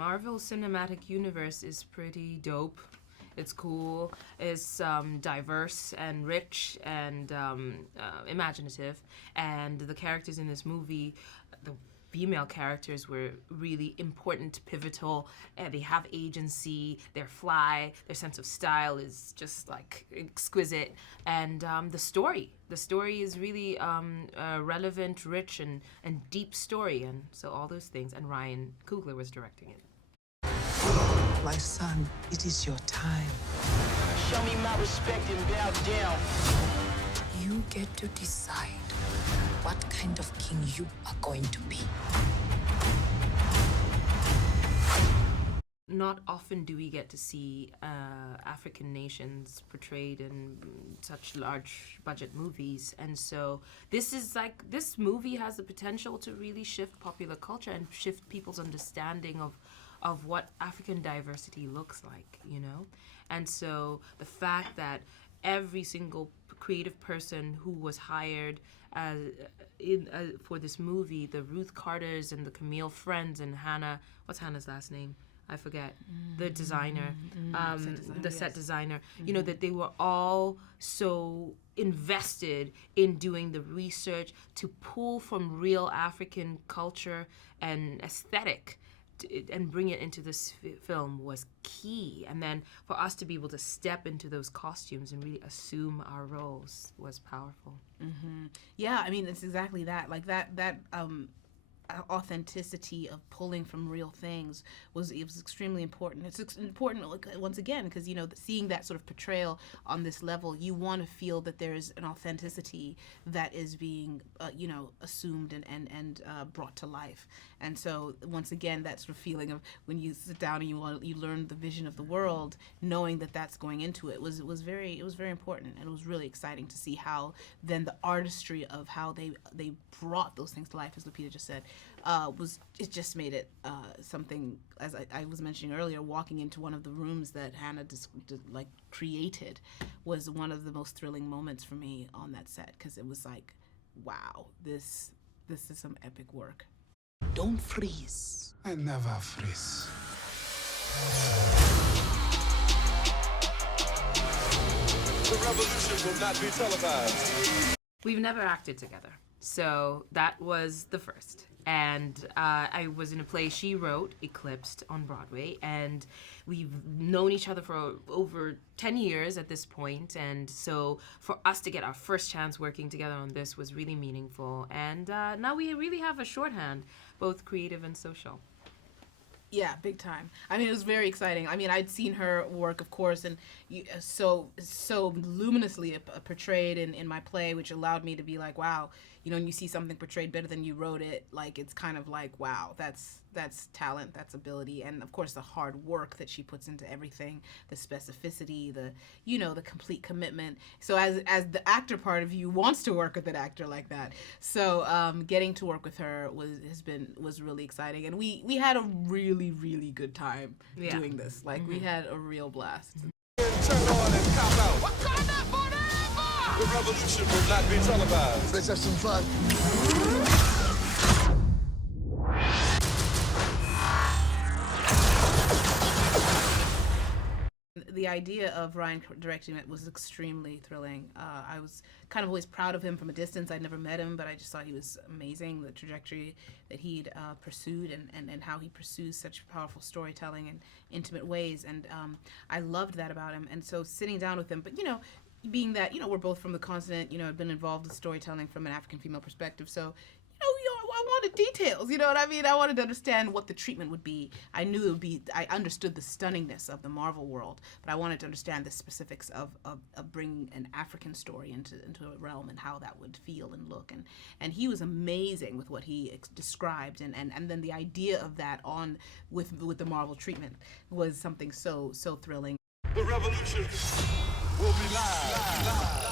Marvel Cinematic Universe is pretty dope. It's cool. It's diverse and rich and imaginative. And the characters in this movie, the female characters were really important, pivotal, and they have agency, they're fly, their sense of style is just like exquisite, and the story is really a relevant, rich, and deep story, and so all those things, and Ryan Coogler was directing it. My son, it is your time. Show me my respect and bow down. You get to decide what kind of king you are going to be. Not often do we get to see African nations portrayed in such large budget movies, and so this movie has the potential to really shift popular culture and shift people's understanding of what African diversity looks like, you know? And so the fact that every single creative person who was hired for this movie, the Ruth Carters and the Camille Friends and Hannah, what's Hannah's last name? I forget. The designer, the set designer, you know, that they were all so invested in doing the research to pull from real African culture and aesthetic and bring it into this film was key. And then for us to be able to step into those costumes and really assume our roles was powerful. Mm-hmm. Yeah, I mean, it's exactly that. Like that authenticity of pulling from real things was extremely important. It's important once again because, you know, seeing that sort of portrayal on this level, you want to feel that there is an authenticity that is being you know, assumed and brought to life. And so once again, that sort of feeling of when you sit down and you learn the vision of the world, knowing that that's going into it was very important, and it was really exciting to see how then the artistry of how they brought those things to life, as Lupita just said, it just made it something, as I was mentioning earlier, walking into one of the rooms that Hannah created was one of the most thrilling moments for me on that set, because it was like, wow, this is some epic work. Don't freeze. I never freeze. The revolution will not be televised. We've never acted together, so that was the first. And I was in a play she wrote, Eclipsed, on Broadway, and we've known each other for over 10 years at this point, and so for us to get our first chance working together on this was really meaningful. And now we really have a shorthand, both creative and social. Yeah, big time. I mean, it was very exciting. I mean, I'd seen her work, of course, and so luminously portrayed in my play, which allowed me to be like, wow, you know, when you see something portrayed better than you wrote it, like, it's kind of like, wow, that's talent, that's ability, and of course the hard work that she puts into everything, the specificity, the complete commitment. So as the actor part of you wants to work with an actor like that. So getting to work with her was really exciting, and we had a really, really good time doing this. Like, we had a real blast. Turn on and cop out. Wakanda forever! The revolution will not be televised. Let's have some fun. The idea of Ryan directing it was extremely thrilling. I was kind of always proud of him from a distance. I'd never met him, but I just thought he was amazing, the trajectory that he'd pursued and how he pursues such powerful storytelling in intimate ways. And I loved that about him. And so sitting down with him, but, you know, being that, you know, we're both from the continent, you know, I've been involved with storytelling from an African female perspective. So, I wanted details, you know what I mean? I wanted to understand what the treatment would be. I understood the stunningness of the Marvel world, but I wanted to understand the specifics of bringing an African story into a realm and how that would feel and look. And he was amazing with what he described, and then the idea of that with the Marvel treatment was something so thrilling. The revolution will be live.